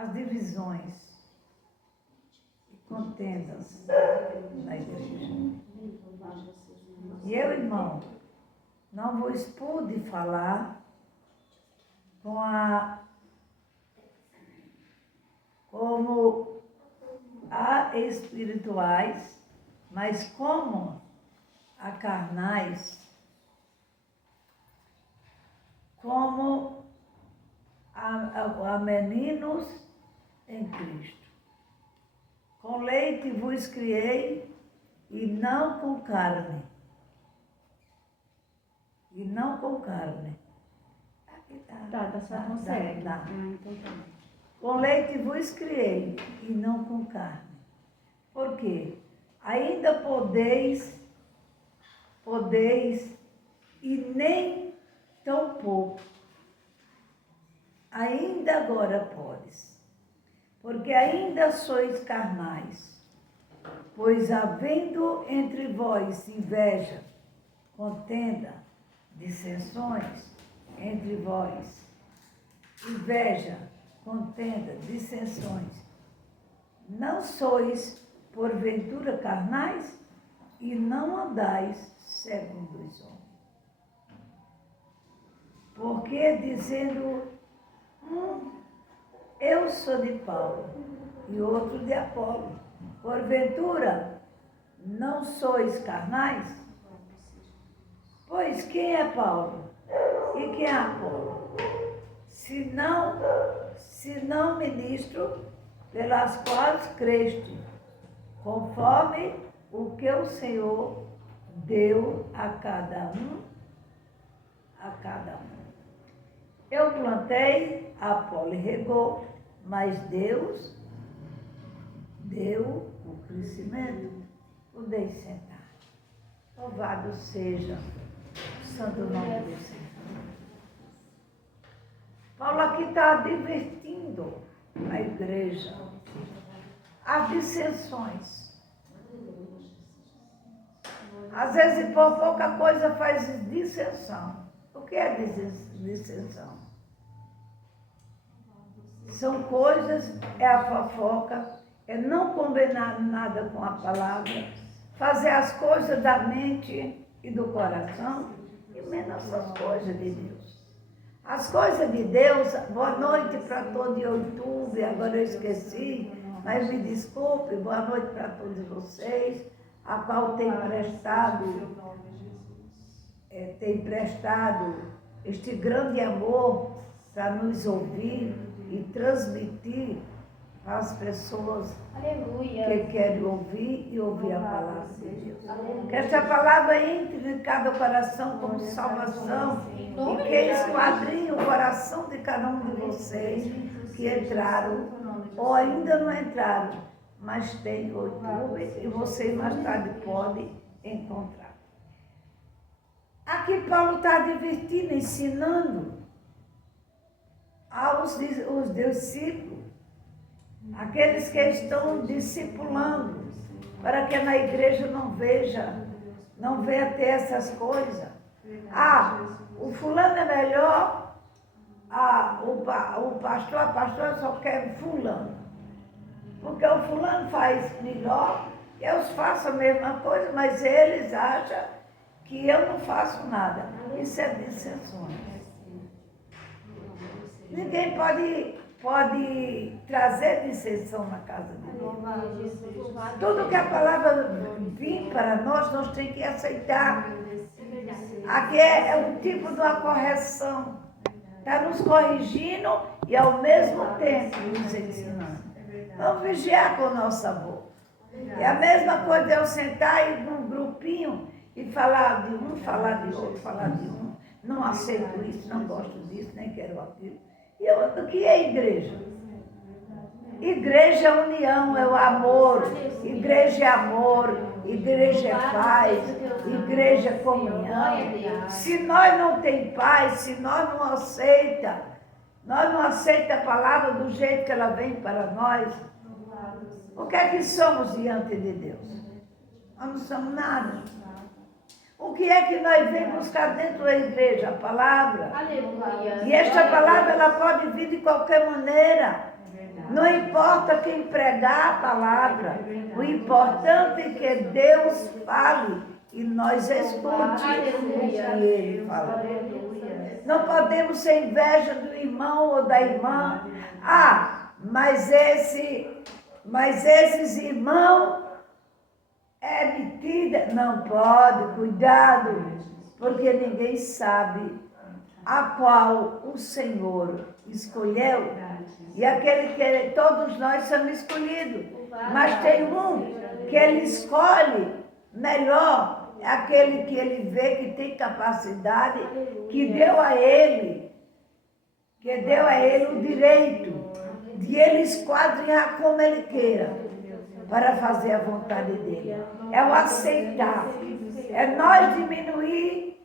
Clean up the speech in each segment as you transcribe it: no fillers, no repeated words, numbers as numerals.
as divisões e contendas na igreja. E eu, irmão, não vos pude falar como a espirituais, mas como a carnais, como a meninos em Cristo. Com leite vos criei e não com carne. E não com carne. Aqui Tá, só consegue. Tá. Então tá. Com leite vos criei e não com carne. Por quê? Ainda podeis e nem tão pouco. Ainda agora podes. Porque ainda sois carnais. Pois havendo entre vós inveja, contenda, dissensões entre vós, inveja, contenda, dissensões, não sois porventura carnais e não andais segundo os homens. Porque dizendo, eu sou de Paulo e outro de Apolo, porventura não sois carnais? Pois quem é Paulo e quem é Apolo? Se não ministro pelas quais creste, conforme o que o Senhor deu a cada um. Eu plantei, Apolo regou, mas Deus deu o crescimento. Podeis sentar. Louvado seja o santo nome do Senhor. Paulo aqui está advertindo a igreja as dissensões. Às vezes, por pouca coisa, faz dissensão. O que é dissensão? São coisas, é a fofoca, é não combinar nada com a palavra, fazer as coisas da mente e do coração, e menos as coisas de Deus. As coisas de Deus, boa noite para todo o YouTube, agora eu esqueci, mas me desculpe, boa noite para todos vocês, a qual tem prestado este grande amor para nos ouvir e transmitir às pessoas que querem ouvir e ouvir a palavra de Deus. Que essa palavra entre em cada coração como salvação e que esquadrinhe o coração de cada um de vocês que entraram ou ainda não entraram, mas tem o YouTube e vocês mais tarde podem encontrar. Aqui Paulo está advertindo, ensinando aos discípulos, aqueles que estão discipulando, para que na igreja não venha ter essas coisas. O fulano é melhor, o pastor, a pastora só quer fulano. Porque o fulano faz melhor, eu faço a mesma coisa, mas eles acham que eu não faço nada. Isso é dissensões. Ninguém pode trazer dissensão na casa de Deus. Tudo que a palavra vem para nós temos que aceitar. Aqui é um tipo de uma correção. Está nos corrigindo e ao mesmo tempo nos ensinando. Vamos vigiar com a nossa boca. É a mesma coisa eu sentar e num grupinho e falar de um, falar de outro, falar de um. Não aceito isso, não gosto disso, nem quero aquilo. E o que é igreja? Igreja é união, é o amor. Igreja é amor, igreja é paz, igreja é comunhão. Se nós não tem paz, se nós não aceita a palavra do jeito que ela vem para nós, o que é que somos diante de Deus? Nós não somos nada. O que é que nós vem buscar dentro da igreja? A palavra. Aleluia. E esta palavra ela pode vir de qualquer maneira. Não importa quem pregar a palavra, o importante é que Deus fale e nós escutemos o que Ele fala. Não podemos ser inveja do irmão ou da irmã. Mas esses irmãos é metida. Não pode, cuidado, porque ninguém sabe a qual o Senhor escolheu. E aquele que todos nós somos escolhidos. Mas tem um que ele escolhe melhor, é aquele que ele vê que tem capacidade, que deu a ele o direito de ele esquadrinhar como ele queira, para fazer a vontade dele. É o aceitar. É nós diminuir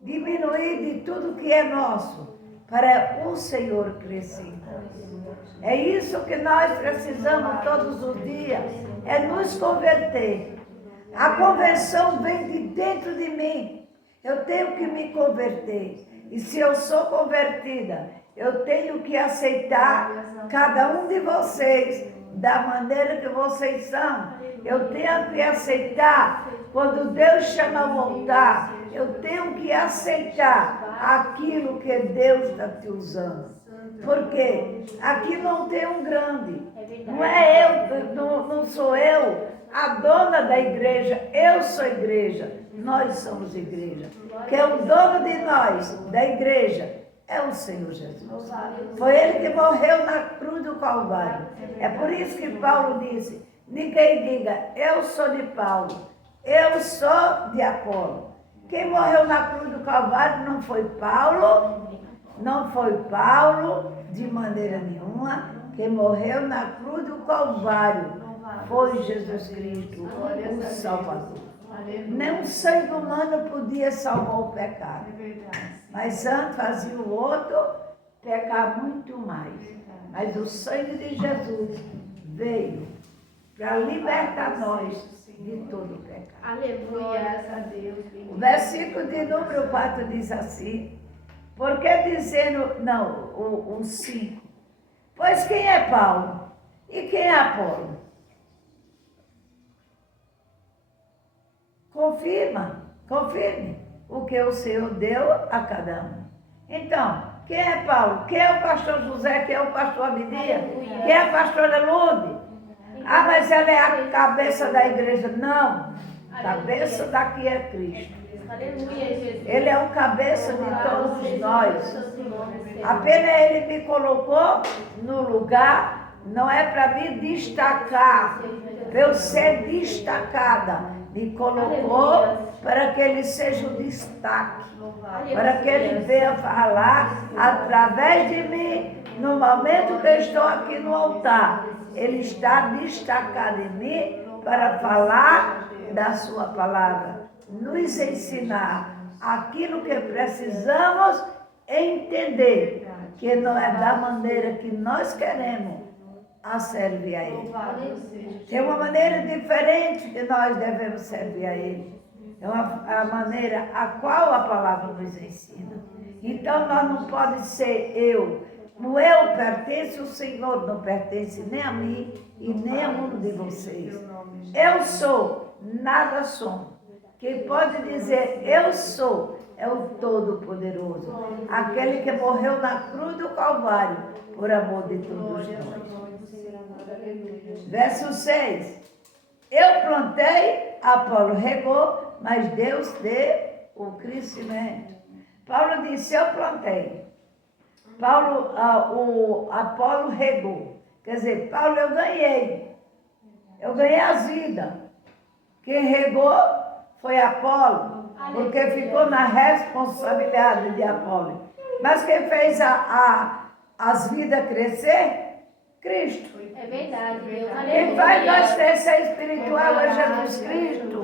de tudo que é nosso, para o Senhor crescer. É isso que nós precisamos todos os dias, é nos converter. A conversão vem de dentro de mim. Eu tenho que me converter. E se eu sou convertida, eu tenho que aceitar cada um de vocês da maneira que vocês são. Eu tenho que aceitar quando Deus chama a voltar. Eu tenho que aceitar aquilo que Deus está te usando. Porque aqui não tem um grande. Não é eu, não sou eu a dona da igreja. Eu sou igreja. Nós somos igreja. Que é o dono de nós, da igreja, é o Senhor Jesus. Foi Ele que morreu na cruz do Calvário. É por isso que Paulo disse, ninguém diga, eu sou de Paulo, eu sou de Apolo. Quem morreu na cruz do Calvário não foi Paulo de maneira nenhuma. Quem morreu na cruz do Calvário foi Jesus Cristo, o Salvador. Nem o sangue humano podia salvar o pecado. Mas antes fazia o outro pecar muito mais. Mas o sangue de Jesus veio para libertar nós de todo o pecado. Aleluia, a Deus. O versículo de número 4 diz assim, porque dizendo, não, o 5, pois quem é Paulo e quem é Apolo? Confirme o que o Senhor deu a cada um. Então, quem é Paulo? Quem é o pastor José? Quem é o pastor Abidia? Quem é a pastora Lourdes? Mas ela é a cabeça da igreja. Não, cabeça daqui é Cristo. Ele é o cabeça de todos nós. Apenas Ele me colocou no lugar, não é para me destacar, para eu ser destacada. Me colocou para que Ele seja o destaque, para que Ele venha falar através de mim, no momento que eu estou aqui no altar. Ele está destacado em mim para falar da sua palavra, nos ensinar aquilo que precisamos entender, que não é da maneira que nós queremos a servir a Ele. Tem uma maneira diferente que nós devemos servir a Ele. É a maneira a qual a palavra nos ensina. Então nós não podemos ser eu. O eu pertence ao Senhor, não pertence nem a mim e nem a um de vocês. Eu sou, nada sou. Quem pode dizer eu sou é o Todo-Poderoso, aquele que morreu na cruz do Calvário por amor de todos nós. Verso 6. Eu plantei, Apolo regou, mas Deus deu o crescimento. Paulo disse, eu plantei. O Apolo regou. Quer dizer, Paulo, eu ganhei as vidas. Quem regou foi Apolo, porque ficou na responsabilidade de Apolo. Mas quem fez as vidas crescer? Cristo. É verdade, Deus. Quem faz nós crescer espiritual é Jesus Cristo.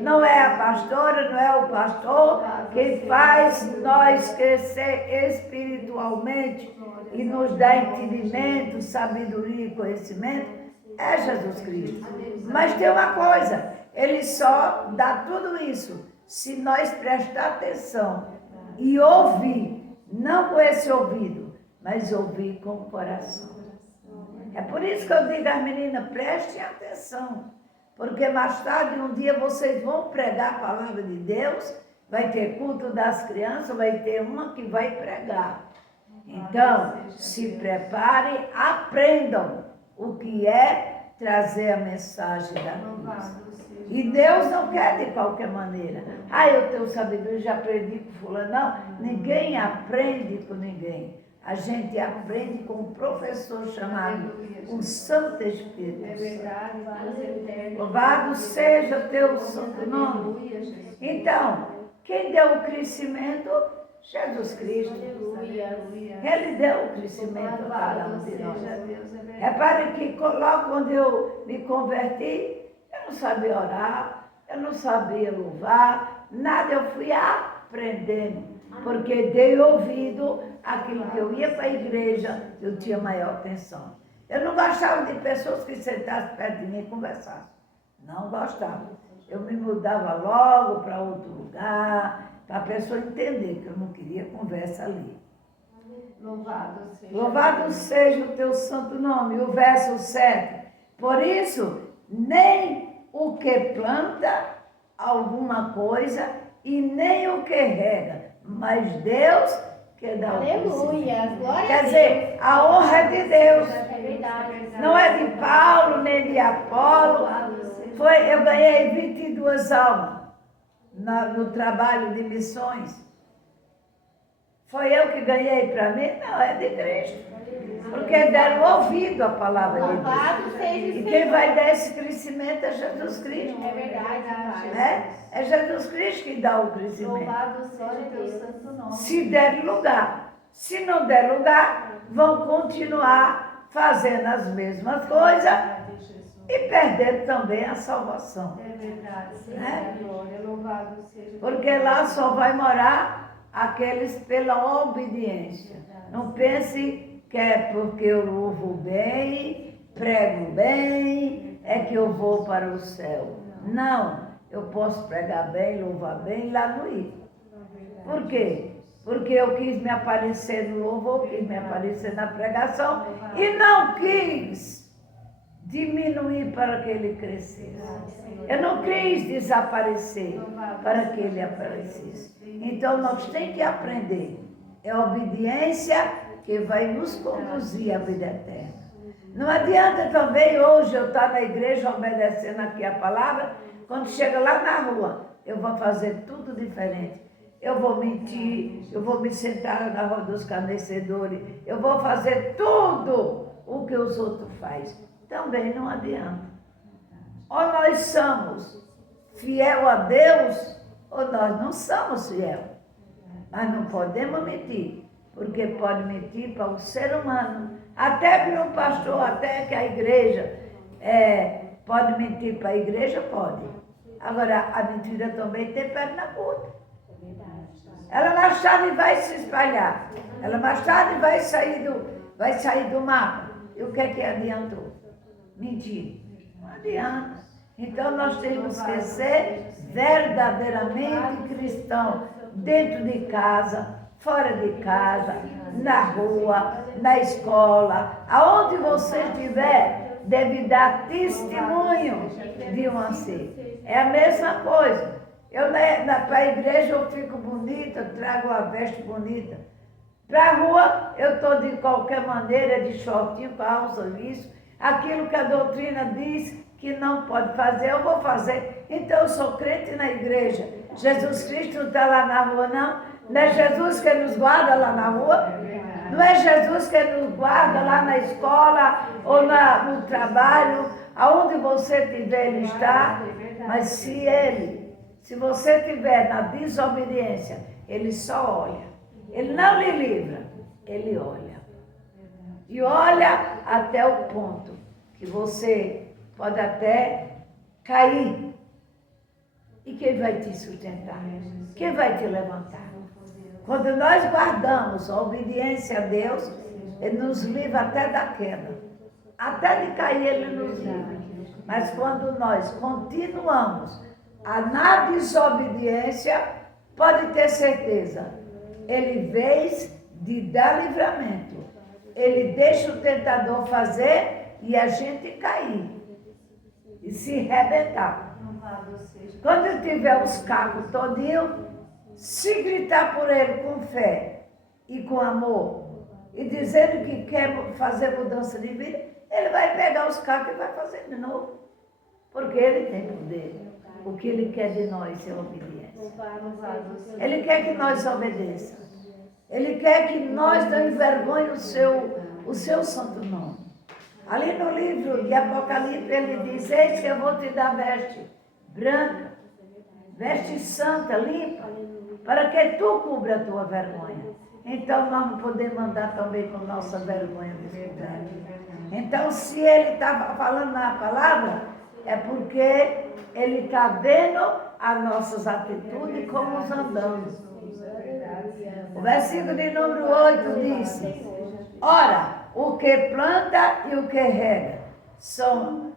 Não é a pastora, não é o pastor. Quem faz nós crescer espiritualmente e nos dá entendimento, sabedoria e conhecimento é Jesus Cristo. Mas tem uma coisa, Ele só dá tudo isso se nós prestar atenção e ouvir, não com esse ouvido, mas ouvir com o coração. É por isso que eu digo às meninas, prestem atenção. Porque mais tarde, um dia, vocês vão pregar a palavra de Deus, vai ter culto das crianças, vai ter uma que vai pregar. Então, se preparem, aprendam o que é trazer a mensagem da cruz. E Deus não quer de qualquer maneira. Eu tenho sabedoria, já aprendi com fulano. Não, ninguém aprende com ninguém. A gente aprende com um professor chamado o Santo Espírito. É verdade, Deus é eterno. Louvado seja teu santo nome. Então, quem deu o crescimento? Jesus Cristo. Ele deu o crescimento a cada um de nós. Repare que logo quando eu me converti, eu não sabia orar, eu não sabia louvar, nada, eu fui aprendendo, porque dei ouvido àquilo que eu ia para a igreja, eu tinha maior atenção. Eu não gostava de pessoas que sentassem perto de mim e conversassem. Não gostava. Eu me mudava logo para outro lugar, para a pessoa entender que eu não queria conversa ali. Louvado seja o teu santo nome. O verso 7. Por isso, nem o que planta alguma coisa e nem o que rega, mas Deus que dá o Aleluia, glória Quer dizer, a honra é de Deus. É verdade. Não é de Paulo, nem de Apolo. Eu ganhei 22 almas no trabalho de missões. Foi eu que ganhei para mim? Não, é de Cristo. Porque deram ouvido à palavra de Deus. E quem vai dar esse crescimento é Jesus Cristo. É verdade, Né? É Jesus Cristo que dá o crescimento. Louvado seja teu santo nome. Se der lugar. Se não der lugar, vão continuar fazendo as mesmas coisas e perdendo também a salvação. É verdade, Né? glória, louvado seja. Porque lá só vai morar aqueles pela obediência. Não pense que é porque eu louvo bem, prego bem, é que eu vou para o céu. Não, eu posso pregar bem, louvar bem e lá não ir. Por quê? Porque eu quis me aparecer no louvor, quis me aparecer na pregação e não quis diminuir para que ele crescesse. Eu não quis desaparecer para que ele aparecesse. Então nós temos que aprender. É a obediência que vai nos conduzir à vida eterna. Não adianta também hoje eu estar na igreja obedecendo aqui a palavra, quando chega lá na rua, eu vou fazer tudo diferente. Eu vou mentir, eu vou me sentar na roda dos carnecedores, eu vou fazer tudo o que os outros fazem. Também não adianta. Ou nós somos fiel a Deus, ou nós não somos fiel. Mas não podemos mentir, porque pode mentir para o ser humano, até para um pastor, até que a igreja pode mentir para a igreja, pode. Agora, a mentira também tem perna curta. Ela mais tarde vai se espalhar. Ela mais tarde vai sair do mapa. E o que é que adiantou? Mentir. Não adianta. Então nós temos que ser verdadeiramente cristãos. Dentro de casa, fora de casa, na rua, na escola. Aonde você estiver, deve dar testemunho de um assim. É a mesma coisa. Para a igreja eu fico bonita, trago uma veste bonita. Para a rua eu estou de qualquer maneira, de shortinho, calça, isso. Aquilo que a doutrina diz que não pode fazer, eu vou fazer. Então eu sou crente na igreja. Jesus Cristo não está lá na rua, não. Não é Jesus que nos guarda lá na rua. Não é Jesus que nos guarda lá na escola ou no trabalho. Aonde você estiver, Ele está. Mas se você estiver na desobediência, Ele só olha. Ele não lhe livra, Ele olha. E olha até o ponto que você pode até cair. E quem vai te sustentar? Quem vai te levantar? Quando nós guardamos a obediência a Deus, Ele nos livra até da queda. Até de cair, Ele nos livra. Mas quando nós continuamos na desobediência, pode ter certeza, Ele, em vez de dar livramento, Ele deixa o tentador fazer e a gente cair e se arrebentar. Louvado seja. Quando tiver os cacos todinhos, se gritar por ele com fé e com amor, e dizendo que quer fazer mudança de vida, ele vai pegar os cacos e vai fazer de novo. Porque ele tem poder. O que ele quer de nós é obediência. Louvado seja. Ele quer que nós obedeçamos. Ele quer que nós não envergonhemos o seu santo nome. Ali no livro de Apocalipse, ele diz: eis que eu vou te dar veste branca, veste santa, limpa, para que tu cubra a tua vergonha. Então nós não podemos andar também com nossa vergonha descoberta. Então, se ele está falando na palavra, é porque ele está vendo as nossas atitudes e como nós andamos. O versículo de número 8 diz: ora, o que planta e o que rega são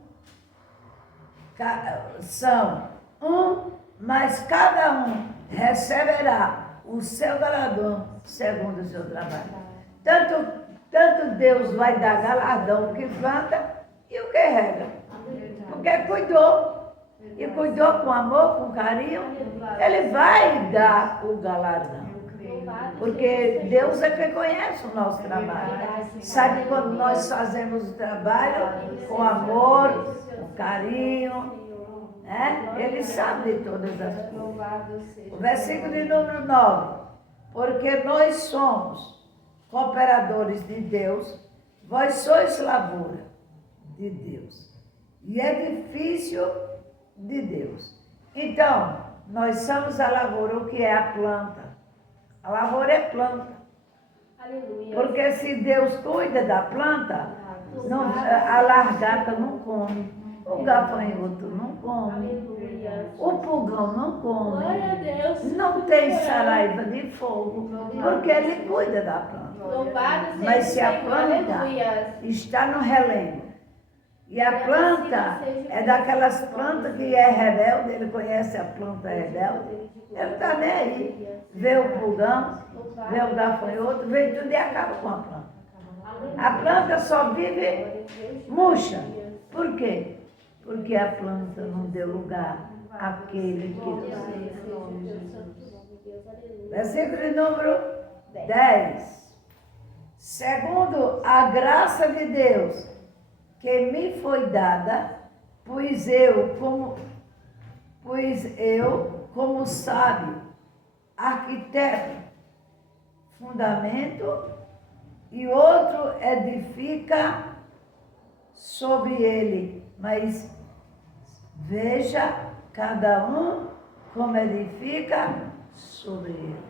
um, mas cada um receberá o seu galardão segundo o seu trabalho. Tanto Deus vai dar galardão o que planta e o que rega. Porque cuidou. E cuidou com amor, com carinho, ele vai dar o galardão. Porque Deus é quem conhece o nosso trabalho. Sabe quando nós fazemos o trabalho com amor, com carinho, né? Ele sabe de todas as coisas. O versículo de número 9. Porque nós somos cooperadores de Deus, vós sois lavoura de Deus e edifício de Deus. Então, nós somos a lavoura, o que é a planta? A lavoura é planta. Aleluia. Porque se Deus cuida da planta, a largata não come, o gafanhoto não come, Aleluia. o pulgão não come, Glória a Deus. não tem saraiva de fogo, porque ele cuida da planta. Louvado seja Mas se a o Senhor. planta Aleluia. está no relento, e a planta é daquelas plantas que é rebelde, ele conhece a planta rebelde, ele está nem aí. Vê o pulgão, vê o gafanhoto, vê tudo e acaba com a planta. A planta só vive murcha. Por quê? Porque a planta não deu lugar àquele que Versículo de número 10. Segundo a graça de Deus que me foi dada, pois eu, como sábio, arquiteto, fundamento, e outro edifica sobre ele. Mas veja cada um como edifica sobre ele.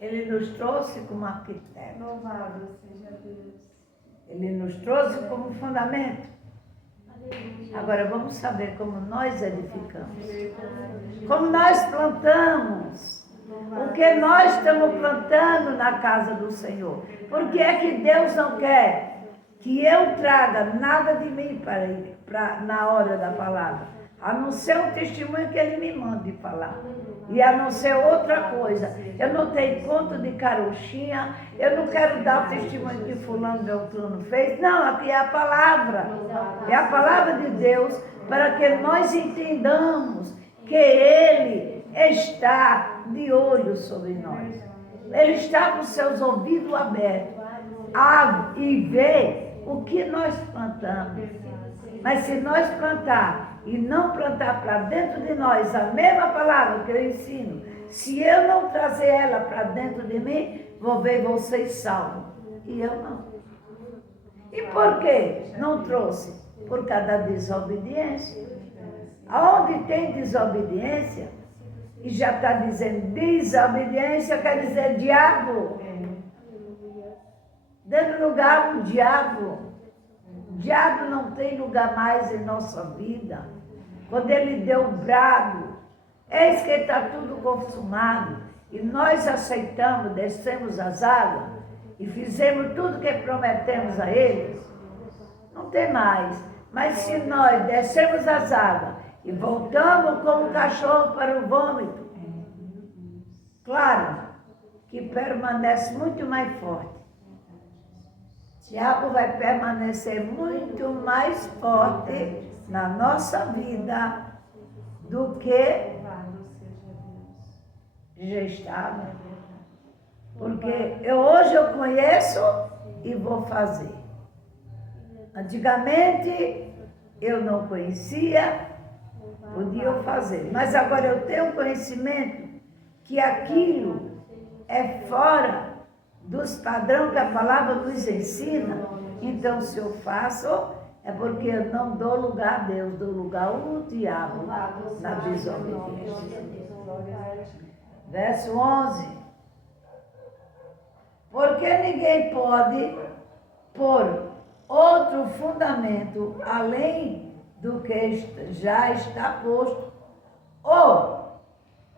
Ele nos trouxe como arquiteto. Louvado seja Deus. Ele nos trouxe como fundamento. Agora vamos saber como nós edificamos. Como nós plantamos. O que nós estamos plantando na casa do Senhor. Porque é que Deus não quer que eu traga nada de mim na hora da palavra. A não ser o testemunho que Ele me manda falar. E a não ser outra coisa. Eu não tenho conto de carochinha. Eu não quero dar o testemunho que fulano Beltrano fez. Não, aqui é a palavra. É a palavra de Deus para que nós entendamos que Ele está de olho sobre nós. Ele está com seus ouvidos abertos e vê o que nós plantamos. Mas se nós plantar e não plantar para dentro de nós a mesma palavra que eu ensino, se eu não trazer ela para dentro de mim, vou ver vocês salvos. E eu não. E por que não trouxe? Por causa da desobediência. Aonde tem desobediência, e já está dizendo desobediência, quer dizer diabo. Dando lugar ao diabo. O diabo não tem lugar mais em nossa vida. Quando ele deu o brado, eis que está tudo consumado. E nós aceitamos, descemos as águas e fizemos tudo que prometemos a eles. Não tem mais. Mas se nós descemos as águas e voltamos como um cachorro para o vômito, claro que permanece muito mais forte. o diabo vai permanecer muito mais forte na nossa vida do que Louvado seja Deus. já estava. Porque hoje eu conheço e vou fazer. Antigamente eu não conhecia, podia eu fazer. Mas agora eu tenho conhecimento que aquilo é fora dos padrões que a palavra nos ensina. Então, se eu faço, é porque eu não dou lugar a Deus, dou lugar ao diabo na desobediência. Verso 11. Porque ninguém pode pôr outro fundamento além do que já está posto. Ou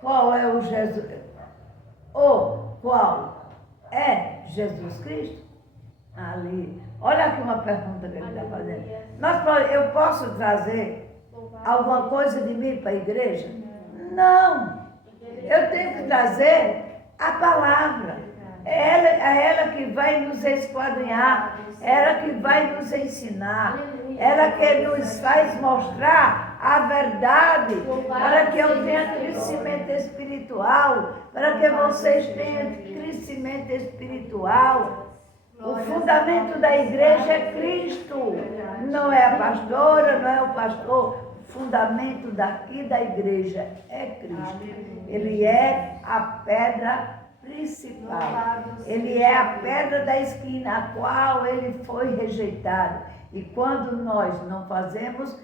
qual é o Jesus? Ou qual é Jesus Cristo? Ali. Olha aqui uma pergunta que ele está fazendo. Eu posso trazer alguma coisa de mim para a igreja? Não. Eu tenho que trazer a palavra. É ela que vai nos esquadrinhar, ela que vai nos ensinar, ela que nos faz mostrar a verdade, para que eu tenha crescimento espiritual, para que vocês tenham crescimento espiritual. O fundamento da igreja é Cristo, não é a pastora, não é o pastor. O fundamento daqui da igreja é Cristo. Ele é a pedra principal. Ele é a pedra da esquina, a qual ele foi rejeitado. E quando nós não fazemos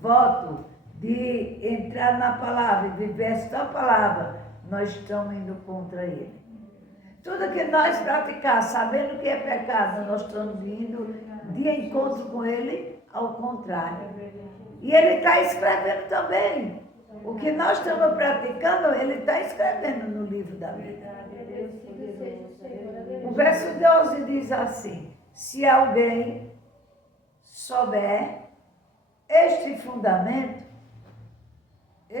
voto de entrar na palavra e viver esta palavra, nós estamos indo contra ele. Tudo que nós praticar, sabendo que é pecado, nós estamos indo de encontro com ele, ao contrário. E ele está escrevendo também. O que nós estamos praticando, ele está escrevendo no livro da vida. O verso 12 diz assim: se alguém souber este fundamento se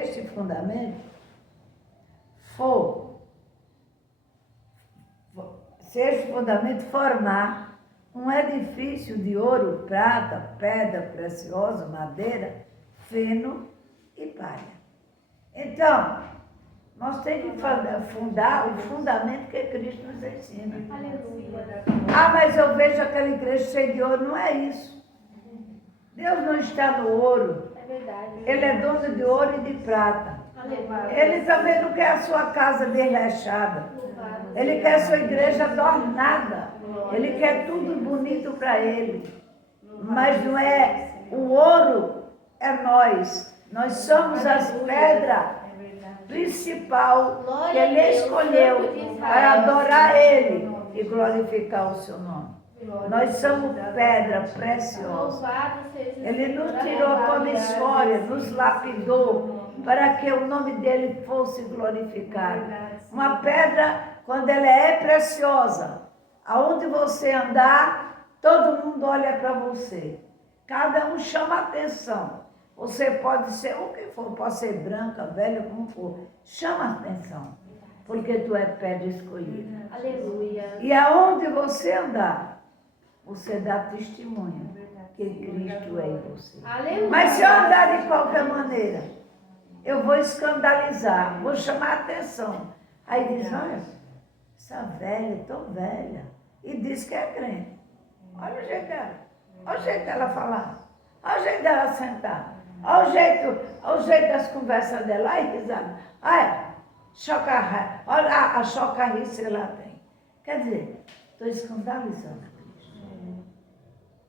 este fundamento formar um edifício de ouro, prata, pedra preciosa, madeira, feno e palha. Então, nós temos que fundar o fundamento que Cristo nos ensina. Aleluia. Ah, mas eu vejo aquela igreja cheia de ouro. Não é isso. Deus não está no ouro. É verdade. Ele é dono de ouro e de prata. Aleluia. Ele também não quer a sua casa desleixada. Ele quer a sua igreja adornada. Ele quer tudo bonito para ele. Mas não é o ouro, é nós. Nós somos as pedras principal que ele escolheu para adorar ele e glorificar o seu nome. Nós somos pedra preciosa. Ele nos tirou toda a história, nos lapidou para que o nome dele fosse glorificado. Uma pedra, quando ela é preciosa, aonde você andar, todo mundo olha para você. Cada um chama atenção. Você pode ser o que for, pode ser branca, velha, como for. Chama a atenção, porque tu é pedra escolhida. Aleluia. E aonde você andar, você dá testemunho que Cristo é em você. Aleluia. Mas se eu andar de qualquer maneira, eu vou escandalizar, vou chamar a atenção. Aí diz, olha, essa velha é tão velha. E diz que é crente. Olha o jeito dela. Olha o jeito dela falar. Olha o jeito dela sentar. Olha o jeito das conversas dela. Ai, risada. Olha, olha a chocarrice que ela tem. Quer dizer, estou escandalizando Cristo.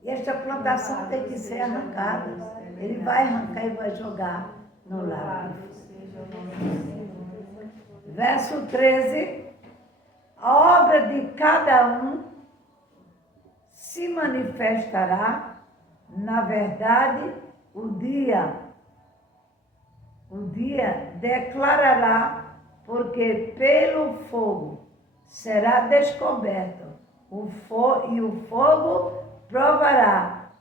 E esta plantação tem que ser arrancada. Ele vai arrancar e vai jogar no lago. Verso 13. A obra de cada um se manifestará, na verdade, o dia declarará, porque pelo fogo será descoberto, e o fogo provará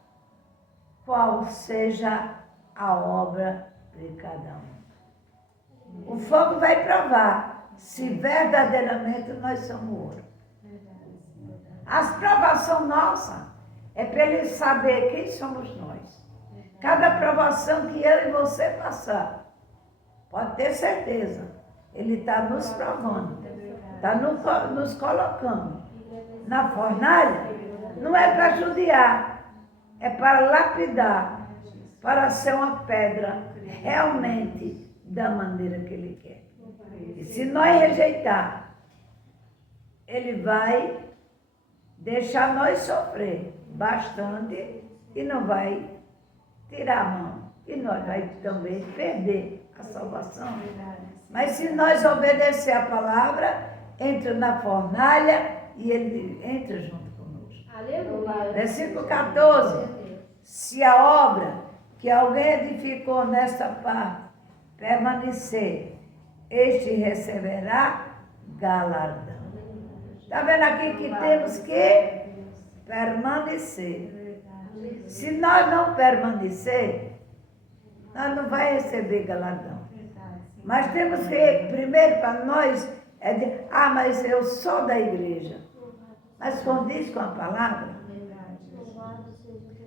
qual seja a obra de cada um. O fogo vai provar se verdadeiramente nós somos ouro. As provações nossas É para ele saber quem somos nós. Cada provação que eu e você passar, pode ter certeza, ele está nos provando, está nos colocando na fornalha. Não é para judiar, é para lapidar, para ser uma pedra realmente da maneira que ele quer. E se nós rejeitar, ele vai deixar nós sofrer bastante e não vai tirar a mão. E nós vai também perder a salvação. Mas se nós obedecer a palavra, entra na fornalha e ele entra junto conosco. Aleluia. Versículo 14. Se a obra que alguém edificou nesta parte permanecer, este receberá galardão. Está vendo aqui que temos que permanecer. Se nós não permanecer, nós não vamos receber galardão. Mas temos que, primeiro para nós, mas eu sou da igreja. Mas condiz com a palavra.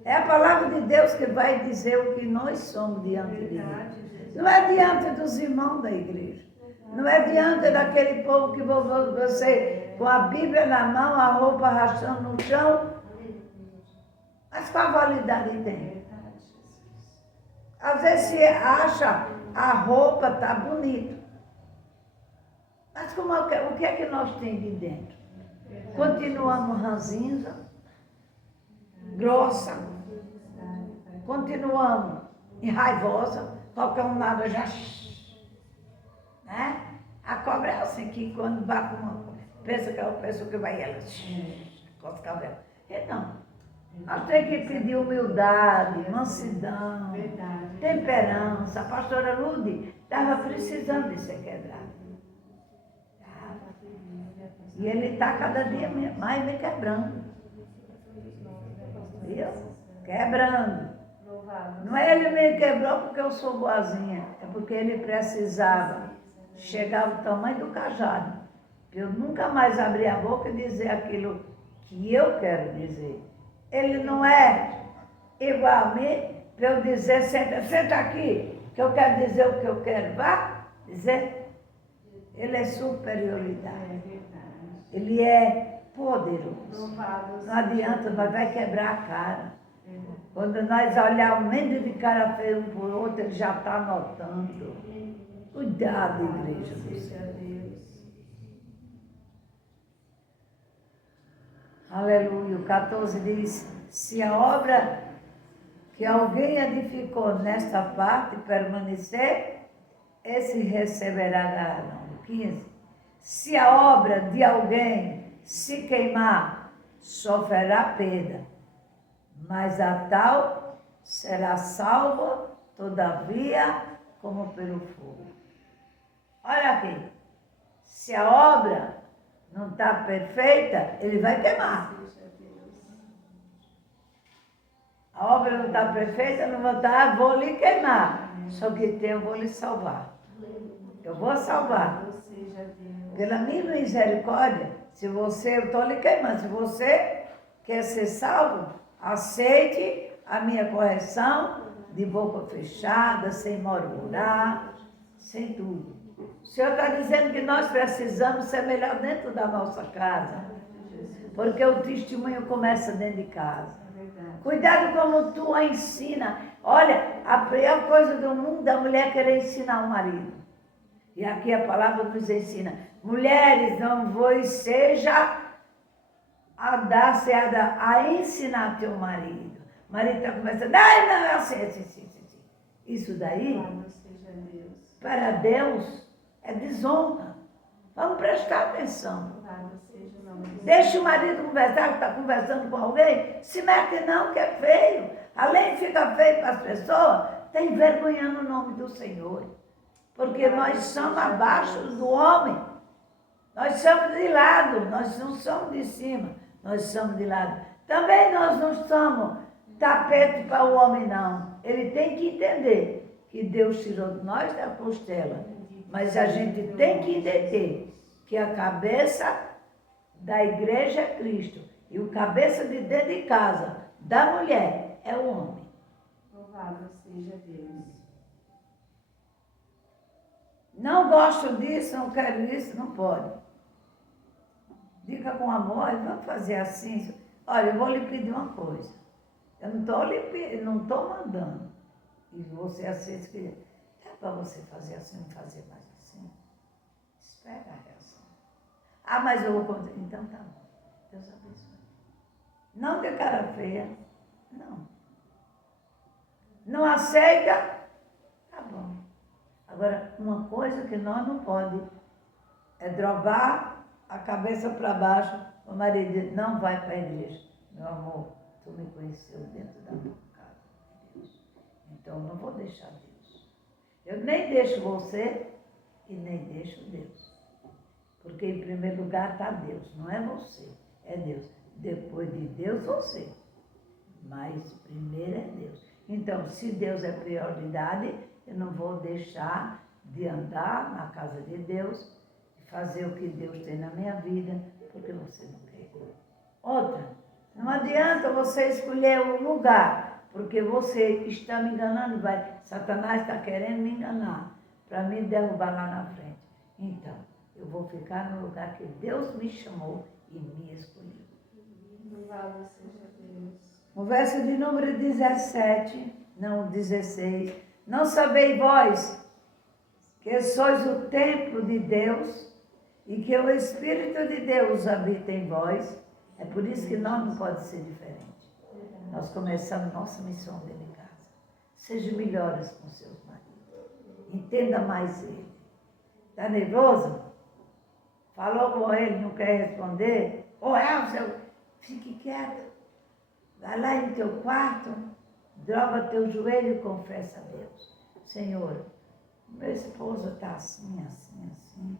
É a palavra de Deus que vai dizer o que nós somos diante de Deus. Não é diante dos irmãos da igreja. Não é diante daquele povo que você, com a Bíblia na mão, a roupa arrastando no chão. Mas qual validade tem? Às vezes você acha a roupa está bonita. Mas o que é que nós temos de dentro? Continuamos ranzinza, grossa, continuamos raivosa, qualquer um nada já... Né? A cobra é assim, que quando bate uma coisa, pensa que é uma pessoa que vai ela, corta o cabelo. Então, nós temos que pedir humildade, mansidão, temperança. A pastora Lude estava precisando de ser quebrada. E ele está cada dia mais me quebrando. Viu? Quebrando. Não é ele me quebrou porque eu sou boazinha, é porque ele precisava chegar ao tamanho do cajado. Eu nunca mais abrir a boca e dizer aquilo que eu quero dizer. Ele não é igual a mim para eu dizer, senta aqui, que eu quero dizer o que eu quero. Vá dizer. Ele é superioridade. Ele é poderoso. Não adianta, nós vai quebrar a cara. Quando nós olharmos menos de cara feia um por outro, ele já está notando. Cuidado, igreja do Senhor. Aleluia. O 14 diz, se a obra que alguém edificou nesta parte permanecer, esse receberá galardão. 15. Se a obra de alguém se queimar, sofrerá perda, mas a tal será salva, todavia, como pelo fogo. Olha aqui, se a obra não está perfeita, ele vai queimar. A obra não está perfeita, não vai estar, vou lhe queimar. Só que eu vou lhe salvar. Eu vou salvar. Pela minha misericórdia, eu estou lhe queimando. Se você quer ser salvo, aceite a minha correção de boca fechada, sem murmurar, sem tudo. O Senhor está dizendo que nós precisamos ser melhor dentro da nossa casa, porque o testemunho começa dentro de casa. Cuidado como tu a ensina. Olha, a pior coisa do mundo é a mulher querer ensinar o marido. E aqui a palavra nos ensina. Mulheres, não vos seja a ensinar teu marido. O marido está começando, não, é assim. Isso daí, para Deus, é desonra. Vamos prestar atenção. Deixa o marido conversar, que está conversando com alguém, se mete não, que é feio. Além de ficar feio para as pessoas, tem envergonhando o nome do Senhor. Porque nós somos abaixo do homem. Nós somos de lado, nós não somos de cima, nós somos de lado. Também nós não somos tapete para o homem, não. Ele tem que entender que Deus tirou nós da costela. Mas a gente tem que entender que a cabeça da igreja é Cristo. E o cabeça de dentro de casa da mulher é o homem. Louvado seja Deus. Não gosto disso, não quero isso, não pode. Diga com amor, vamos fazer assim. Olha, eu vou lhe pedir uma coisa. Eu não estou mandando. E você assim, se quiser. Dá para você fazer assim, não fazer mais assim? Espera a reação. Ah, mas eu vou contar. Então tá bom. Deus abençoe. Não de cara feia. Não. Não aceita? Tá bom. Agora, uma coisa que nós não pode é drogar a cabeça para baixo. O marido diz, não vai para a igreja. Meu amor, tu me conheceu dentro da tua casa, Deus. Então, eu não vou deixar Deus. Eu nem deixo você e nem deixo Deus. Porque, em primeiro lugar, está Deus. Não é você, é Deus. Depois de Deus, você. Mas primeiro é Deus. Então, se Deus é prioridade, eu não vou deixar de andar na casa de Deus e fazer o que Deus tem na minha vida, porque você não quer. Outra, não adianta você escolher um lugar, porque você está me enganando, Satanás está querendo me enganar, para me derrubar lá na frente. Então, eu vou ficar no lugar que Deus me chamou e me escolheu. Louvado seja Deus. O verso de número 16, não sabeis vós que sois o templo de Deus e que o Espírito de Deus habita em vós. É por isso que nós não pode ser diferente. Nós começamos nossa missão dentro de casa. Sejam melhores com seus maridos. Entenda mais ele. Está nervoso? Falou com ele, não quer responder? Fique quieto. Vai lá em teu quarto, dobra teu joelho e confessa a Deus. Senhor, meu esposo está assim, assim, assim.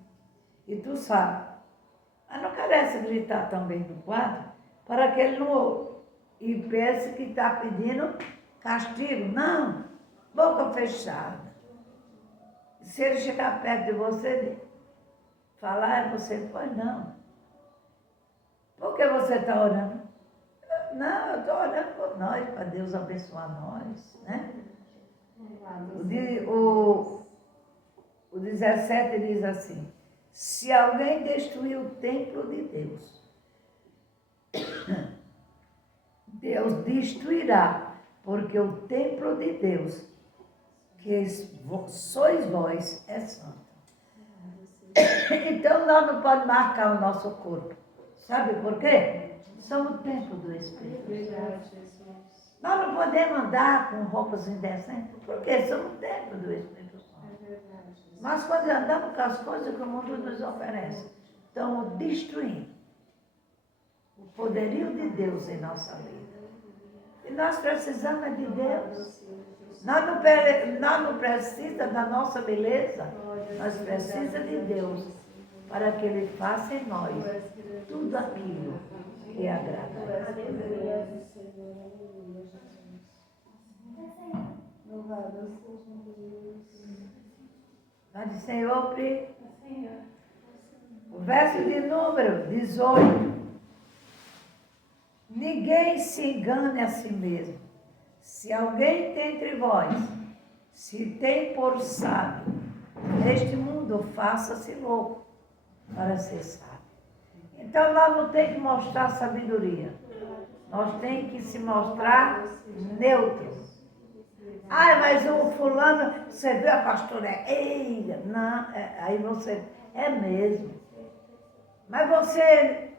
E tu sabe. Mas não carece gritar também no quarto para que ele não ouça e pense que está pedindo castigo. Não, boca fechada. Se ele chegar perto de você, falar, você, pois não. Por que você está orando? Não, eu estou orando por nós, para Deus abençoar nós, né? O 17 diz assim, se alguém destruir o templo de Deus, Deus destruirá, porque o templo de Deus, que sois vós, é santo. Então nós não podemos marcar o nosso corpo. Sabe por quê? Somos o templo do Espírito Santo. Nós não podemos andar com roupas indecentes, porque somos o templo do Espírito Santo. Mas quando andamos com as coisas que o mundo nos oferece, estamos destruindo o poderio de Deus em nossa vida. E nós precisamos de Deus. Nós não precisamos da nossa beleza, nós precisamos de Deus para que Ele faça em nós tudo aquilo que agrada a Ele. Pode, Senhor, Pri. O verso de número 18. Ninguém se engane a si mesmo. Se alguém tem entre vós, se tem por sábio, neste mundo faça-se louco para ser sábio. Então nós não temos que mostrar sabedoria. Nós temos que se mostrar neutros. Ah, mas o fulano, você viu a pastora? Não, aí você, é mesmo. Mas você,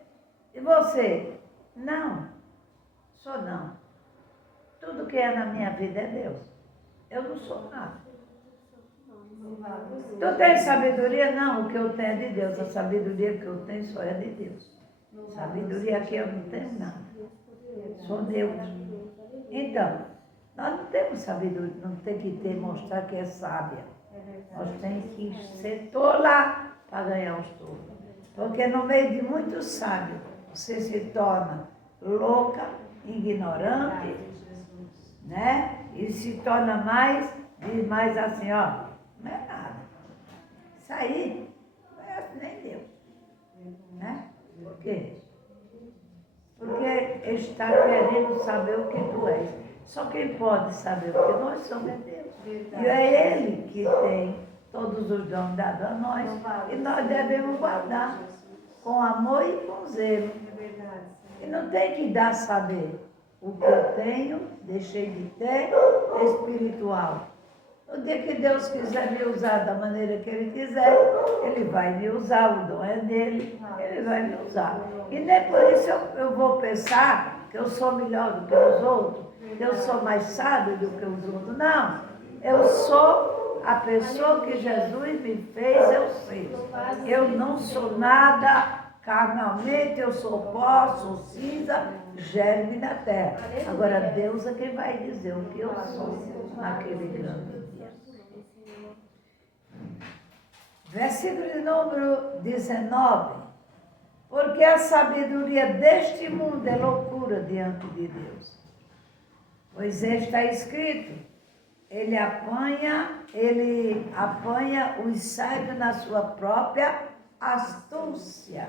e você? Não, sou não. Tudo que é na minha vida é Deus. Eu não sou nada. Tu tens sabedoria? Não, o que eu tenho é de Deus. A sabedoria que eu tenho só é de Deus. Sabedoria aqui eu não tenho nada. Sou neutro. Então, nós não temos sabedoria, não tem que mostrar que é sábia. Nós temos que ser tola para ganhar os tolos. Porque no meio de muitos sábios, você se torna louca, ignorante, né? E se torna diz mais assim, ó, não é nada. Isso aí não é nem Deus. Né? Por quê? porque está querendo saber o que tu és. Só quem pode saber o que nós somos é Deus. E é Ele que tem todos os dons dados a nós. E nós devemos guardar com amor e com zelo. E não tem que dar saber. O que eu tenho, deixei de ter, é espiritual. No dia que Deus quiser me usar da maneira que Ele quiser, Ele vai me usar, o dom é dele, Ele vai me usar. E nem por isso eu vou pensar que eu sou melhor do que os outros, que eu sou mais sábio do que os outros. Não, eu sou a pessoa que Jesus me fez eu ser. Eu não sou nada carnalmente, eu sou pó, sou cinza, germe na terra. Agora Deus é quem vai dizer o que eu sou naquele grande dia. Versículo de número 19. Porque a sabedoria deste mundo é loucura diante de Deus. Pois está escrito, ele apanha os sábios na sua própria astúcia.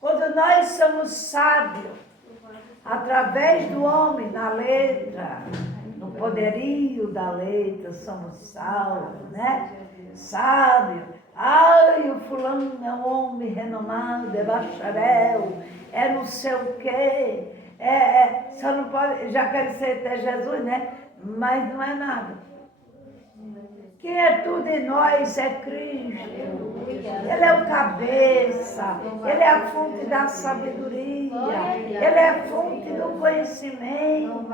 Quando nós somos sábios, através do homem, na letra, no poderio da letra, somos salvos, né? Sábio. Ai, o fulano é um homem renomado, é bacharel, é não sei o quê. Só não pode, já quer ser até Jesus, né? Mas não é nada. Quem é tudo em nós é Cristo. Ele é o cabeça, Ele é a fonte da sabedoria, Ele é a fonte do conhecimento.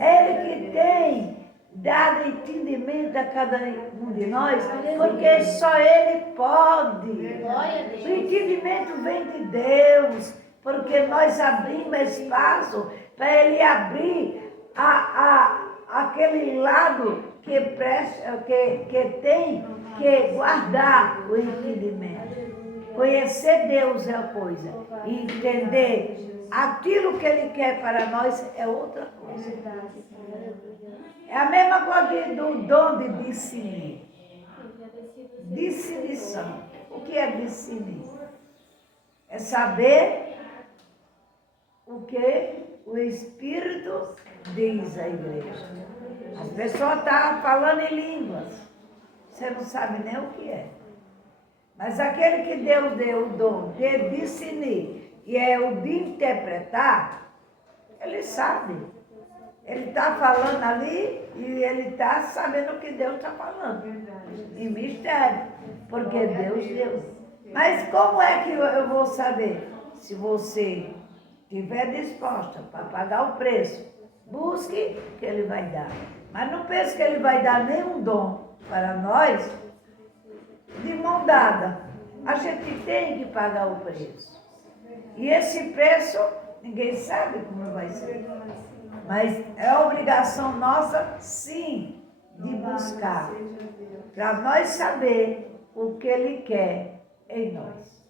É Ele que tem dado entendimento a cada um de nós, porque só Ele pode. O entendimento vem de Deus, porque nós abrimos espaço para Ele abrir aquele lado que tem que guardar o entendimento. Conhecer Deus é uma coisa, e entender aquilo que Ele quer para nós é outra coisa. É a mesma coisa do dom de discernir. Discernição. O que é discernir? É saber o que o Espírito diz à igreja. As pessoas estão falando em línguas. Você não sabe nem o que é. Mas aquele que Deus deu o dom de discernir e é o de interpretar, ele sabe. Ele está falando ali e ele está sabendo o que Deus está falando. Em mistério. Porque Deus deu. Mas como é que eu vou saber? Se você estiver disposta para pagar o preço, busque que Ele vai dar. Mas não pense que Ele vai dar nenhum dom para nós de mão dada. A gente tem que pagar o preço. E esse preço, ninguém sabe como vai ser. Mas é obrigação nossa, sim, de buscar. Para nós saber o que Ele quer em nós.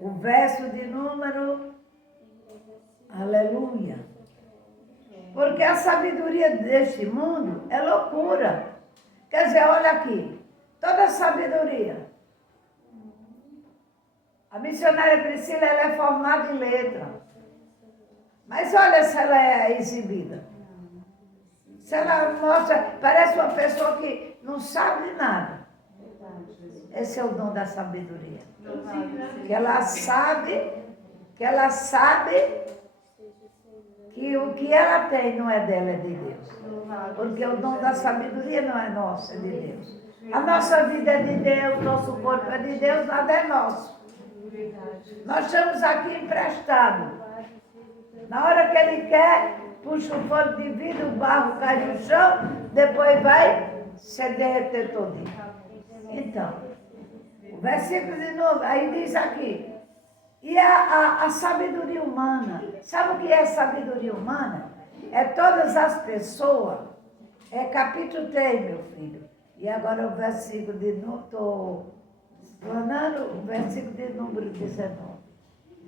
O verso de número, aleluia. Porque a sabedoria deste mundo é loucura. Quer dizer, olha aqui, toda sabedoria. A missionária Priscila, ela é formada em letra. Mas olha se ela é exibida. Se ela mostra, parece uma pessoa que não sabe de nada. Esse é o dom da sabedoria. Que ela sabe que o que ela tem não é dela, é de Deus. Porque o dom da sabedoria não é nosso, é de Deus. A nossa vida é de Deus, nosso corpo é de Deus, nada é nosso. Nós estamos aqui emprestados. Na hora que Ele quer, puxa o forno de vidro, o barro cai no chão, depois vai se derreter todinho. Então, o versículo de novo, aí diz aqui, e a sabedoria humana, sabe o que é sabedoria humana? É todas as pessoas, é capítulo 3, meu filho, e agora o versículo de novo, estou explanando o versículo de número 19,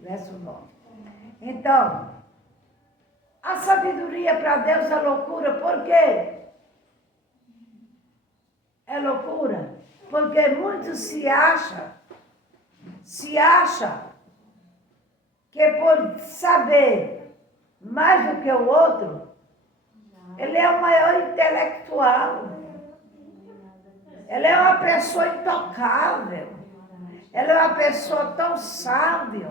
verso 9. Então, a sabedoria para Deus é loucura, por quê? É loucura, porque muitos se acham que por saber mais do que o outro, ele é o maior intelectual. Ele é uma pessoa intocável. Ele é uma pessoa tão sábia.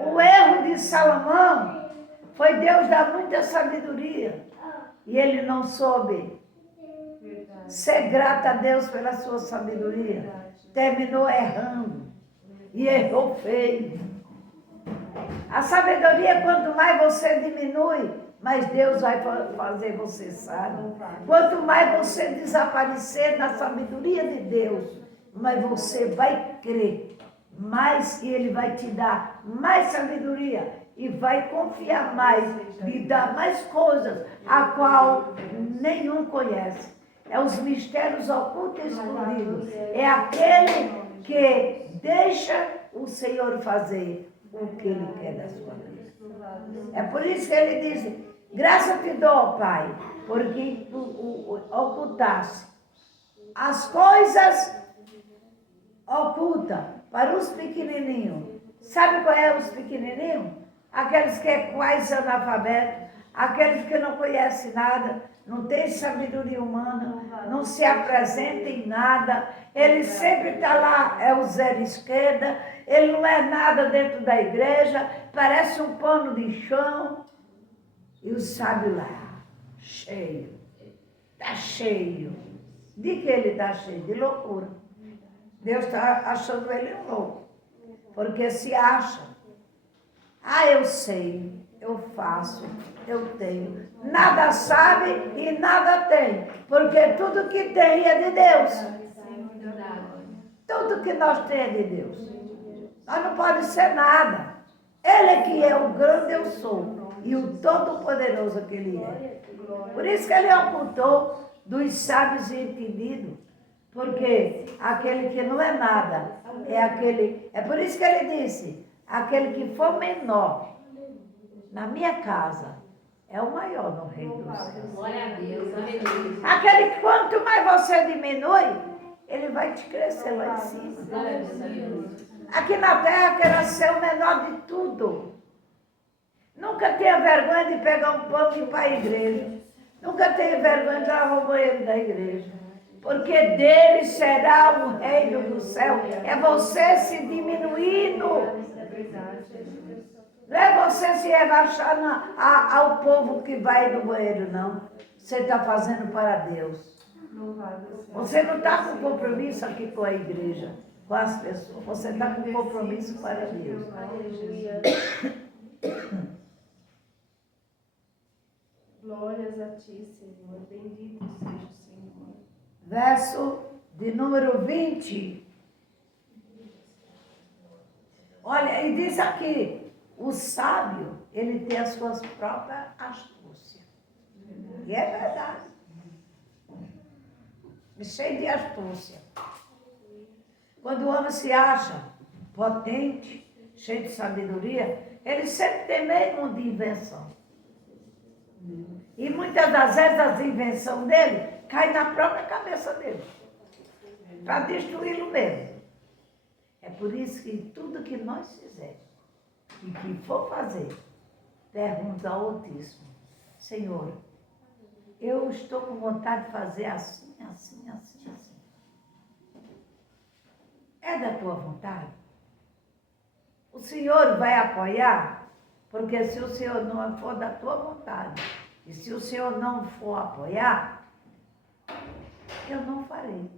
O erro de Salomão foi Deus dar muita sabedoria. E ele não soube ser grato a Deus pela sua sabedoria. Terminou errando. E errou feio. A sabedoria, quanto mais você diminui, mais Deus vai fazer você sábio. Quanto mais você desaparecer na sabedoria de Deus, mais você vai crer. Mais Ele vai te dar mais sabedoria e vai confiar mais, lhe dar mais coisas, a qual nenhum conhece. É os mistérios ocultos e escondidos. É aquele que deixa o Senhor fazer o que Ele quer da sua vida. É por isso que Ele diz, graça te dou, Pai, porque ocultaste as coisas ocultas para os pequenininhos. Sabe qual é os pequenininhos? Aqueles que é quase analfabetos, aqueles que não conhecem nada, não tem sabedoria humana, não se apresenta em nada, ele sempre está lá, é o zero esquerda, ele não é nada dentro da igreja, parece um pano de chão, e o sábio lá, cheio, está cheio. De que ele está cheio? De loucura. Deus está achando ele um louco, porque se acha, eu sei, eu faço, eu tenho. Nada sabe e nada tem, porque tudo que tem é de Deus. Tudo que nós temos é de Deus. Nós não podemos ser nada. Ele é que é o grande eu sou e o todo-poderoso que Ele é. Por isso que Ele ocultou dos sábios e entendidos, porque aquele que não é nada é aquele. É por isso que Ele disse, aquele que for menor na minha casa é o maior no reino dos céus. Glória a Deus. Aquele que quanto mais você diminui, ele vai te crescer lá em cima. Aqui na terra quero ser o menor de tudo. Nunca tenha vergonha de pegar um pão e ir para a igreja. Nunca tenha vergonha de lavar o banheiro da igreja. Porque dele será o reino do céu. É você se diminuindo. Não é você se rebaixar ao povo que vai no banheiro, não. Você está fazendo para Deus. Você não está com compromisso aqui com a igreja, com as pessoas. Você está com compromisso para Deus. Glórias a ti, Senhor. Bendito seja o Senhor. Verso de número 20. Olha, e diz aqui, o sábio, ele tem as suas próprias astúcias. E é verdade. É cheio de astúcia. Quando o homem se acha potente, cheio de sabedoria, ele sempre tem meio de invenção. E muitas das vezes as invenções dele caem na própria cabeça dele. Para destruí-lo mesmo. É por isso que tudo que nós fizermos e que for fazer, pergunta ao Altíssimo, Senhor, eu estou com vontade de fazer assim, assim, assim, assim. É da tua vontade? O Senhor vai apoiar? Porque se o Senhor não for da tua vontade, e se o Senhor não for apoiar, eu não farei.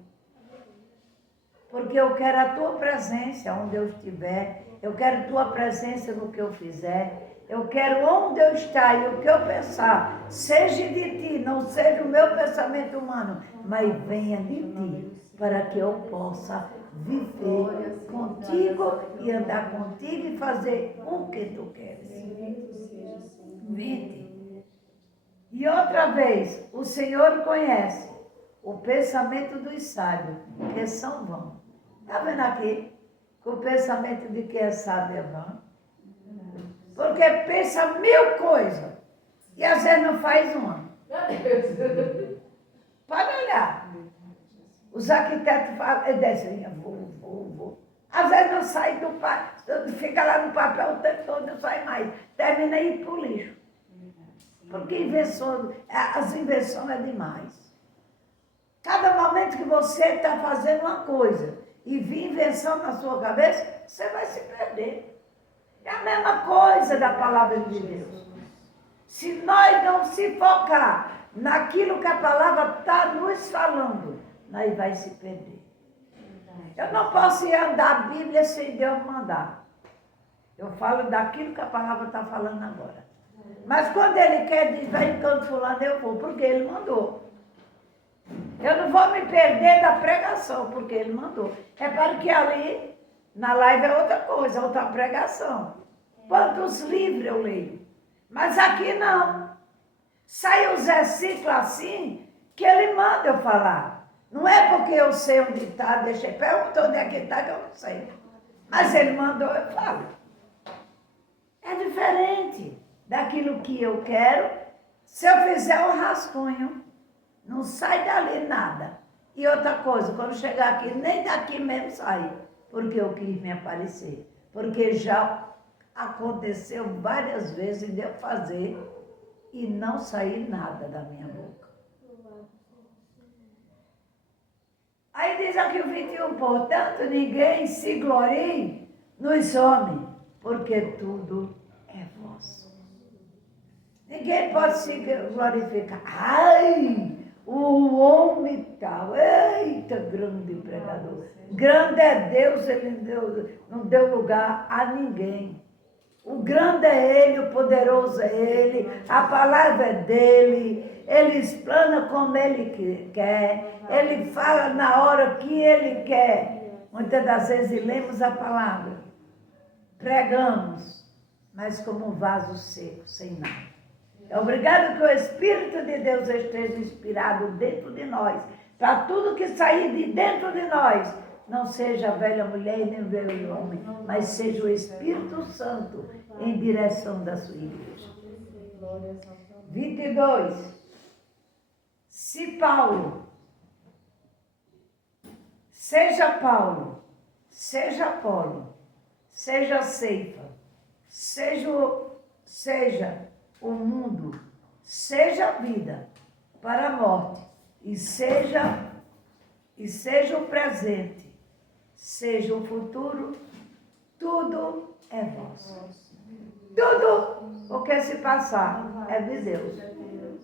Porque eu quero a tua presença onde eu estiver, eu quero a tua presença no que eu fizer, eu quero onde eu estar e o que eu pensar, seja de ti, não seja o meu pensamento humano, mas venha de ti, para que eu possa viver contigo e andar contigo e fazer o que tu queres. Vinde. E outra vez, o Senhor conhece o pensamento dos sábios, que são vãos. Está vendo aqui? Que o pensamento de quem é sábio é vão. Porque pensa 1000 coisas e às vezes não faz uma. Pode olhar. Os arquitetos falam, eles dizem, vou. Às vezes eu saio do papel, fica lá no papel o tempo todo, não sai mais. Termina e ir para o lixo. Porque as invenções é demais. Cada momento que você está fazendo uma coisa e vir invenção na sua cabeça, você vai se perder. É a mesma coisa da palavra de Deus. Se nós não se focar naquilo que a palavra está nos falando, nós vai se perder. Eu não posso ir andar a Bíblia sem Deus mandar. Eu falo daquilo que a palavra está falando agora. Mas quando Ele quer dizer, vai em canto fulano, eu vou, porque Ele mandou. Eu não vou me perder da pregação, porque Ele mandou. É para que ali, na live é outra coisa, outra pregação. Quantos livros eu leio? Mas aqui não. Sai os versículos assim, que Ele manda eu falar. Não é porque eu sei onde está, deixei, perguntou onde é que está, que eu não sei. Mas Ele mandou, eu falo. É diferente daquilo que eu quero. Se eu fizer um rascunho, não sai dali nada. E outra coisa, quando chegar aqui, nem daqui mesmo sai, porque eu quis me aparecer. Porque já aconteceu várias vezes de eu fazer e não sair nada da minha boca. Aí diz aqui o 21, portanto, ninguém se glorie nos homens, porque tudo é vosso. Ninguém pode se glorificar. Ai, o homem tal, eita, grande pregador. Grande é Deus, Ele não deu lugar a ninguém. O grande é Ele, o poderoso é Ele, a palavra é dEle, Ele explana como Ele quer, Ele fala na hora que Ele quer. Muitas das vezes lemos a palavra, pregamos, mas como um vaso seco, sem nada. É obrigado que o Espírito de Deus esteja inspirado dentro de nós, para tudo que sair de dentro de nós, não seja a velha mulher e nem o velho homem, mas seja o Espírito Santo em direção da sua igreja. 22. Se Paulo, seja Apolo, seja Ceifa, seja o mundo, seja a vida para a morte, e seja o presente, seja o futuro, tudo é vosso. Tudo o que se passar é de Deus.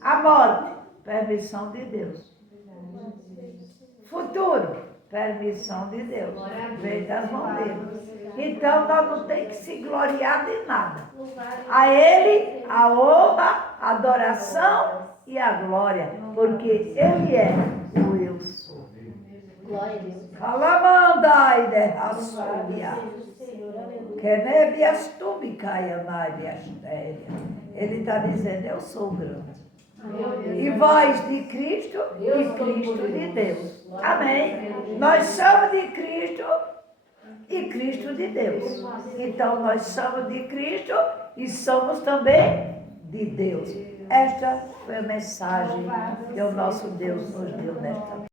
A morte, permissão de Deus. Futuro, permissão de Deus. Veio das mãos dele. Então nós não temos que se gloriar de nada. A Ele a honra, a adoração e a glória, porque Ele é o eu sou. Glória a Deus. Calamandai de raçonia. Kenebias tubicaia astéria. Ele está dizendo, eu sou grande. E vós de Cristo e Cristo de Deus. Amém? Nós somos de Cristo e Cristo de Deus. Então nós somos de Cristo e somos também de Deus. Esta foi a mensagem que o nosso Deus nos deu nesta